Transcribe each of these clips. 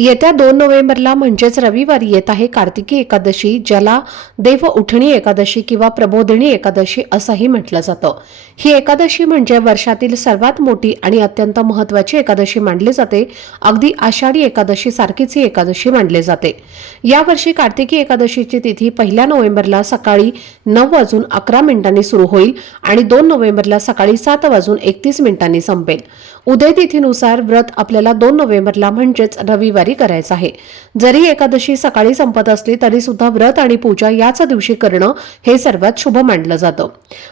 येत्या दोन नोव्हेंबरला म्हणजेच रविवारी येत आहे कार्तिकी एकादशी ज्याला देव उठणी एकादशी किंवा प्रबोधिनी एकादशी असंही म्हटलं जातं. ही एकादशी म्हणजे वर्षातील सर्वात मोठी आणि अत्यंत महत्वाची एकादशी मानली जाते. अगदी आषाढी एकादशी सारखीच ही एकादशी मानली जाते. यावर्षी कार्तिकी एकादशीची तिथी पहिल्या नोव्हेंबरला सकाळी नऊ वाजून अकरा मिनिटांनी सुरू होईल आणि दोन नोव्हेंबरला सकाळी सात वाजून एकतीस मिनिटांनी संपेल. उदय तिथीनुसार व्रत आपल्याला दोन नोव्हेंबरला म्हणजेच रविवारी करायचं आहे. जरी एकादशी सकाळी संपत असली तरी सुद्धा व्रत आणि पूजा याच दिवशी करणं हे सर्वात शुभ मानलं जातं.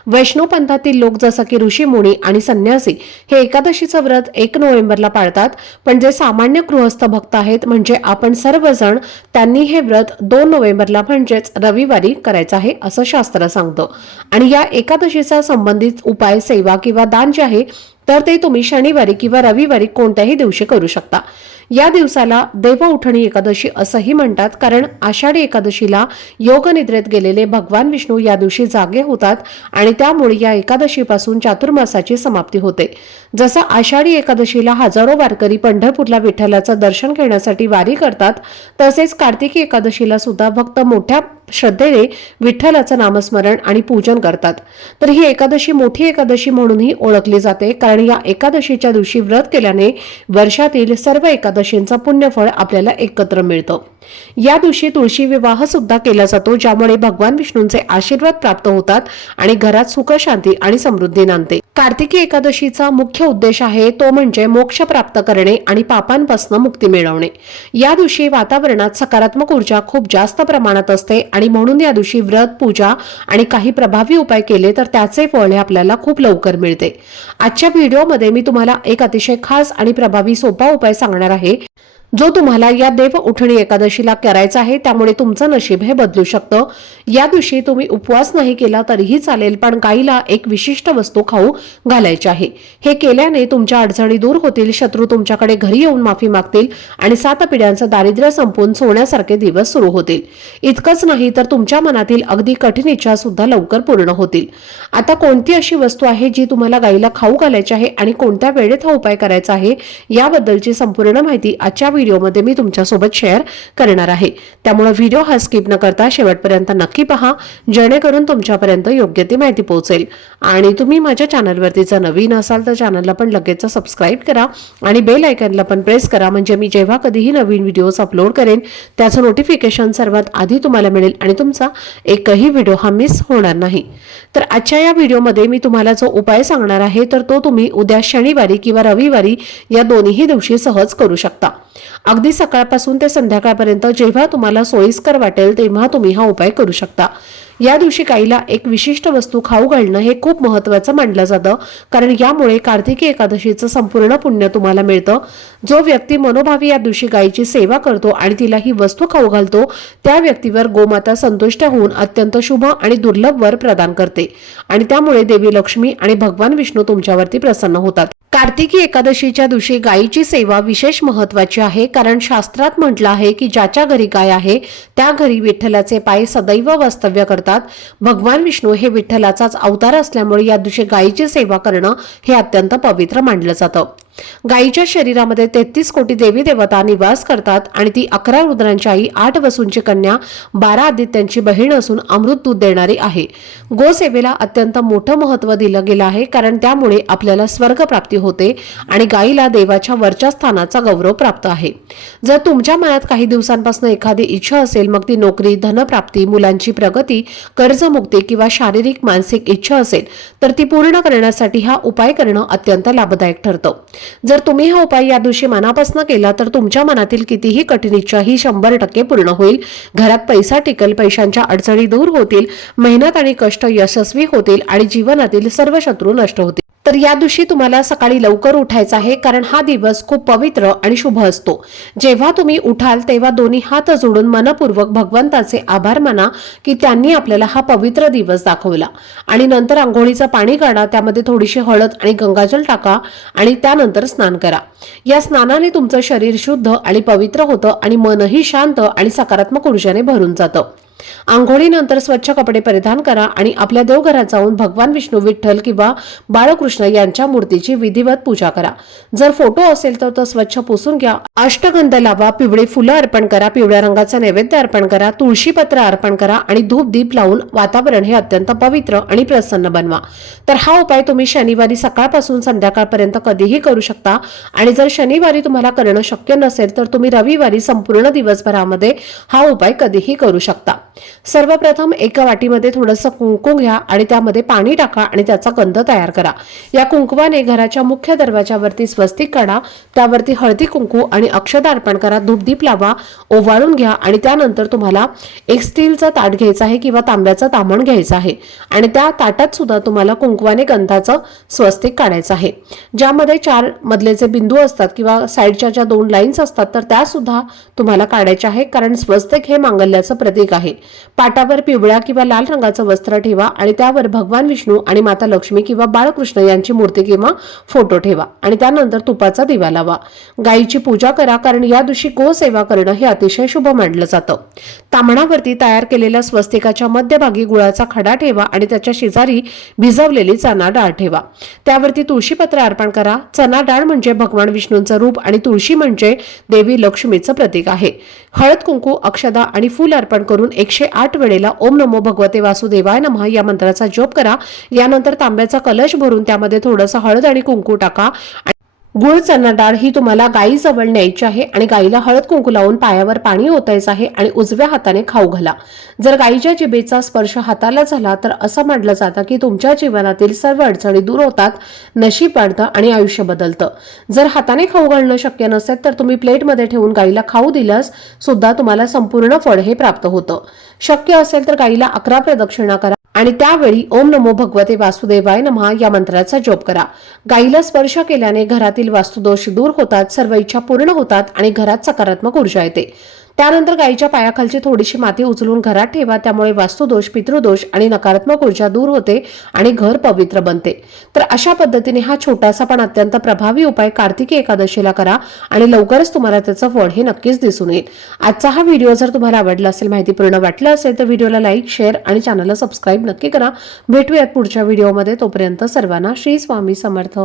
वैष्णव पंथातील लोक जसं की ऋषी मुनी आणि संन्यासी हे एकादशीचं व्रत एक नोव्हेंबरला पाळतात. पण जे सामान्य गृहस्थ भक्त आहेत म्हणजे आपण सर्वजण त्यांनी हे व्रत दोन नोव्हेंबरला म्हणजेच रविवारी करायचं आहे असं शास्त्र सांगतं. आणि या एकादशीचा संबंधित उपाय सेवा किंवा दान जे आहे तर ते तुम्ही शनिवारी किंवा रविवारी कोणत्याही दिवशी करू शकता. या दिवसाला देव उठणी एकादशी असंही म्हणतात कारण आषाढी एकादशीला योगनिद्रेत गेलेले भगवान विष्णू या दिवशी जागे होतात आणि त्यामुळे या एकादशीपासून चातुर्मासाची समाप्ती होते. जसं आषाढी एकादशीला हजारो वारकरी पंढरपूरला विठ्ठलाचं दर्शन घेण्यासाठी वारी करतात तसेच कार्तिकी एकादशीला सुद्धा भक्त मोठ्या श्रद्धेने विठ्ठलाचं नामस्मरण आणि पूजन करतात. तर ही एकादशी मोठी एकादशी म्हणूनही ओळखली जाते. कारण या एकादशीच्या दिवशी व्रत केल्याने वर्षातील सर्व एकादशींचं पुण्यफळ आपल्याला एकत्र मिळतं. या दिवशी तुळशी विवाह सुद्धा केला जातो ज्यामुळे भगवान विष्णूंचे आशीर्वाद प्राप्त होतात आणि घरात सुख शांती आणि समृद्धी नांदते. कार्तिकी एकादशीचा मुख्य उद्देश आहे तो म्हणजे मोक्ष प्राप्त करणे आणि पापांपासून मुक्ती मिळवणे. या दिवशी वातावरणात सकारात्मक ऊर्जा खूप जास्त प्रमाणात असते आणि म्हणून या दिवशी व्रत पूजा आणि काही प्रभावी उपाय केले तर त्याचे फळ हे आपल्याला खूप लवकर मिळते. आजच्या व्हिडिओमध्ये मी तुम्हाला एक अतिशय खास आणि प्रभावी सोपा उपाय सांगणार आहे. जो तुम्हाला या देव उठणी एकादशीला करायचा आहे त्यामुळे तुमचं नशीब हे बदलू शकतं. या दिवशी तुम्ही उपवास नाही केला तरीही चालेल पण गाईला एक विशिष्ट वस्तू खाऊ घालायची आहे. हे केल्याने तुमच्या अडचणी दूर होतील शत्रू तुमच्याकडे घरी येऊन माफी मागतील आणि सात पिढ्यांचं दारिद्र्य संपून सोन्यासारखे दिवस सुरू होतील. इतकंच नाही तर तुमच्या मनातील अगदी कठीण इच्छा सुद्धा लवकर पूर्ण होतील. आता कोणती अशी वस्तू आहे जी तुम्हाला गाईला खाऊ घालायची आहे आणि कोणत्या वेळेत हा उपाय करायचा आहे याबद्दलची संपूर्ण माहिती आजच्या व्हिडिओमध्ये मी तुमच्यासोबत शेअर करणार आहे. त्यामुळे व्हिडिओ हा स्किप न करता शेवटपर्यंत नक्की पहा जेणेकरून तुमच्यापर्यंत योग्य ती माहिती पोहोचेल. आणि तुम्ही माझ्या चॅनलवरती जर नवीन असाल तर चॅनलला पण लगेच सबस्क्राईब करा आणि बेल आयकनला पण प्रेस करा. म्हणजे मी जेव्हा कधीही नवीन व्हिडिओज अपलोड करेन त्याचं नोटिफिकेशन सर्वात आधी तुम्हाला मिळेल आणि तुमचा एकही व्हिडिओ हा मिस होणार नाही. तर आजच्या या व्हिडिओमध्ये मी तुम्हाला जो उपाय सांगणार आहे तर तो तुम्ही उद्या शनिवारी किंवा रविवारी या दोन्हीही दिवशी सहज करू शकता. अगदी सकाळपासून ते संध्याकाळपर्यंत जेव्हा तुम्हाला सोयीस्कर वाटेल तेव्हा तुम्ही हा उपाय करू शकता. या दिवशी गाईला एक विशिष्ट वस्तू खाऊ घालणं हे खूप महत्वाचं मानलं जातं. कारण यामुळे कार्तिकी एकादशीचं संपूर्ण पुण्य तुम्हाला मिळतं. जो व्यक्ती मनोभावी या दिवशी गायीची सेवा करतो आणि तिला ही वस्तू खाऊ घालतो त्या व्यक्तीवर गोमाता संतुष्ट होऊन अत्यंत शुभ आणि दुर्लभ वर प्रदान करते. आणि त्यामुळे देवी लक्ष्मी आणि भगवान विष्णू तुमच्यावरती प्रसन्न होतात. कार्तिकी एकादशीच्या दिवशी गायीची सेवा विशेष महत्वाची आहे. कारण शास्त्रात म्हटलं आहे की ज्याच्या घरी गाय आहे त्या घरी विठ्ठलाचे पाय सदैव वास्तव्य करतात. भगवान विष्णू हे विठ्ठलाचाच अवतार असल्यामुळे या दिवशी गायीची सेवा करणं हे अत्यंत पवित्र मानलं जातं. गायीच्या शरीरामध्ये तेहतीस कोटी देवी देवता निवास करतात आणि ती अकरा रुद्रांची आई आठ वसूंची कन्या बारा आदित्यांची बहीण असून अमृत दूध देणारी आहे. गोसेवेला अत्यंत मोठं महत्त्व दिलं गेलं आहे कारण त्यामुळे आपल्याला स्वर्ग प्राप्ती होते आणि गायीला देवाच्या वरच्या स्थानाचा गौरव प्राप्त आहे. जर तुमच्या मनात काही दिवसांपासून एखादी इच्छा असेल मग ती नोकरी धनप्राप्ती मुलांची प्रगती कर्जमुक्ती किंवा शारीरिक मानसिक इच्छा असेल तर ती पूर्ण करण्यासाठी हा उपाय करणं अत्यंत लाभदायक ठरतं. जर तुम्ही हा उपाय या दिवशी मनापासून केला तर तुमच्या मनातील कितीही कठीण इच्छा ही शंभर टक्के पूर्ण होईल. घरात पैसा टिकल पैशांच्या अडचणी दूर होतील मेहनत आणि कष्ट यशस्वी होतील आणि जीवनातील सर्व शत्रू नष्ट होतील. तर या दिवशी तुम्हाला सकाळी लवकर उठायचं आहे कारण हा दिवस खूप पवित्र आणि शुभ असतो. जेव्हा तुम्ही उठाल तेव्हा दोन्ही हात जोडून मनपूर्वक भगवंताचे आभार माना की त्यांनी आपल्याला हा पवित्र दिवस दाखवला. आणि नंतर आंघोळीचं पाणी काढा त्यामध्ये थोडीशी हळद आणि गंगाजल टाका आणि त्यानंतर स्नान करा. या स्नानाने तुमचं शरीर शुद्ध आणि पवित्र होतं आणि मनही शांत आणि सकारात्मक ऊर्जाने भरून जातं. आंघोळीनंतर स्वच्छ कपडे परिधान करा आणि आपल्या देवघरात जाऊन भगवान विष्णू विठ्ठल किंवा बाळकृष्ण यांच्या मूर्तीची विधिवत पूजा करा. जर फोटो असेल तर तो स्वच्छ पुसून घ्या. अष्टगंध लावा पिवळे फुलं अर्पण करा पिवळ्या रंगाचं नैवेद्य अर्पण करा तुळशीपत्र अर्पण करा आणि धूप दीप लावून वातावरण हे अत्यंत पवित्र आणि प्रसन्न बनवा. तर हा उपाय तुम्ही शनिवारी सकाळपासून संध्याकाळपर्यंत कधीही करू शकता आणि जर शनिवारी तुम्हाला करणं शक्य नसेल तर तुम्ही रविवारी संपूर्ण दिवसभरामध्ये हा उपाय कधीही करू शकता. सर्वप्रथम एका वाटीमध्ये थोडंसं कुंकू घ्या आणि त्यामध्ये पाणी टाका आणि त्याचा कंद तयार करा. या कुंकवाने घराच्या मुख्य दरवाजावरती स्वस्तिक काढा त्यावरती हळदी कुंकू आणि अक्षता अर्पण करा धूपदीप लावा ओवाळून घ्या आणि त्यानंतर तुम्हाला एक स्टीलचा ताट घ्यायचा आहे किंवा तांब्याचं तामण घ्यायचं आहे आणि त्या ताटात सुद्धा तुम्हाला कुंकवाने गंधाचं स्वस्तिक काढायचं आहे. ज्यामध्ये चार मधले जे बिंदू असतात किंवा साईडच्या ज्या दोन लाईन्स असतात तर त्या सुद्धा तुम्हाला काढायच्या आहे कारण स्वस्तिक हे मांगल्याचं प्रतीक आहे. पाटावर पिवळ्या किंवा लाल रंगाचं वस्त्र ठेवा आणि त्यावर भगवान विष्णू आणि माता लक्ष्मी किंवा बाळकृष्ण यांची मूर्ती किंवा फोटो ठेवा आणि त्यानंतर तुपाचा दिवा लावा. गायीची पूजा करा कारण या दिवशी गोसेवा करणं हे अतिशय शुभ मानलं जातं. तामणावरती तयार केलेल्या स्वस्तिकाच्या मध्यभागी गुळाचा खडा ठेवा आणि त्याच्या शेजारी भिजवलेली चना डाळ ठेवा. त्यावरती तुळशीपत्र अर्पण करा. चना डाळ म्हणजे भगवान विष्णूंचं रूप आणि तुळशी म्हणजे देवी लक्ष्मीचं प्रतीक आहे. हळद कुंकू अक्षदा आणि फूल अर्पण करून एकशे आठ वेळेला ओम नमो भगवते वासुदेवाय नमः या मंत्राचा जप करा. यानंतर तांब्याचा कलश भरून त्यामध्ये थोडंसं हळद आणि कुंकू टाका. गुळ चना डाळ ही तुम्हाला गायीजवळ न्यायची आहे आणि गायीला हळद कुंकू लावून पायावर पाणी ओतायचं आहे आणि उजव्या हाताने खाऊ घाला. जर गायीच्या जिबेचा स्पर्श हाताला झाला तर असं म्हटलं जातं की तुमच्या जीवनातील सर्व अडचणी दूर होतात नशीब वाढतं आणि आयुष्य बदलतं. जर हाताने खाऊ घालणं शक्य नसेल तर तुम्ही प्लेटमध्ये ठेवून गायीला खाऊ दिल्यास सुद्धा तुम्हाला संपूर्ण फळ हे प्राप्त होतं. शक्य असेल तर गायीला अकरा प्रदक्षिणा करा. आणि त्यावेळी ओम नमो भगवते वासुदेवाय नमः या मंत्राचा जप करा. गाईला स्पर्श केल्याने घरातील वास्तुदोष दूर होतात सर्व इच्छा पूर्ण होतात आणि घरात सकारात्मक ऊर्जा येते. त्यानंतर गायीच्या पायाखालची थोडीशी माती उचलून घरात ठेवा त्यामुळे वास्तुदोष पितृदोष आणि नकारात्मक ऊर्जा दूर होते आणि घर पवित्र बनते. तर अशा पद्धतीने हा छोटासा पण अत्यंत प्रभावी उपाय कार्तिकी एकादशीला करा आणि लवकरच तुम्हाला त्याचं फळ हे नक्कीच दिसून येईल. आजचा हा व्हिडिओ जर तुम्हाला आवडला असेल माहिती पूर्ण वाटलं असेल तर व्हिडिओला लाईक शेअर आणि चॅनलला सबस्क्राईब नक्की करा. भेटूयात पुढच्या व्हिडिओमध्ये. तोपर्यंत सर्वांना श्री स्वामी समर्थ.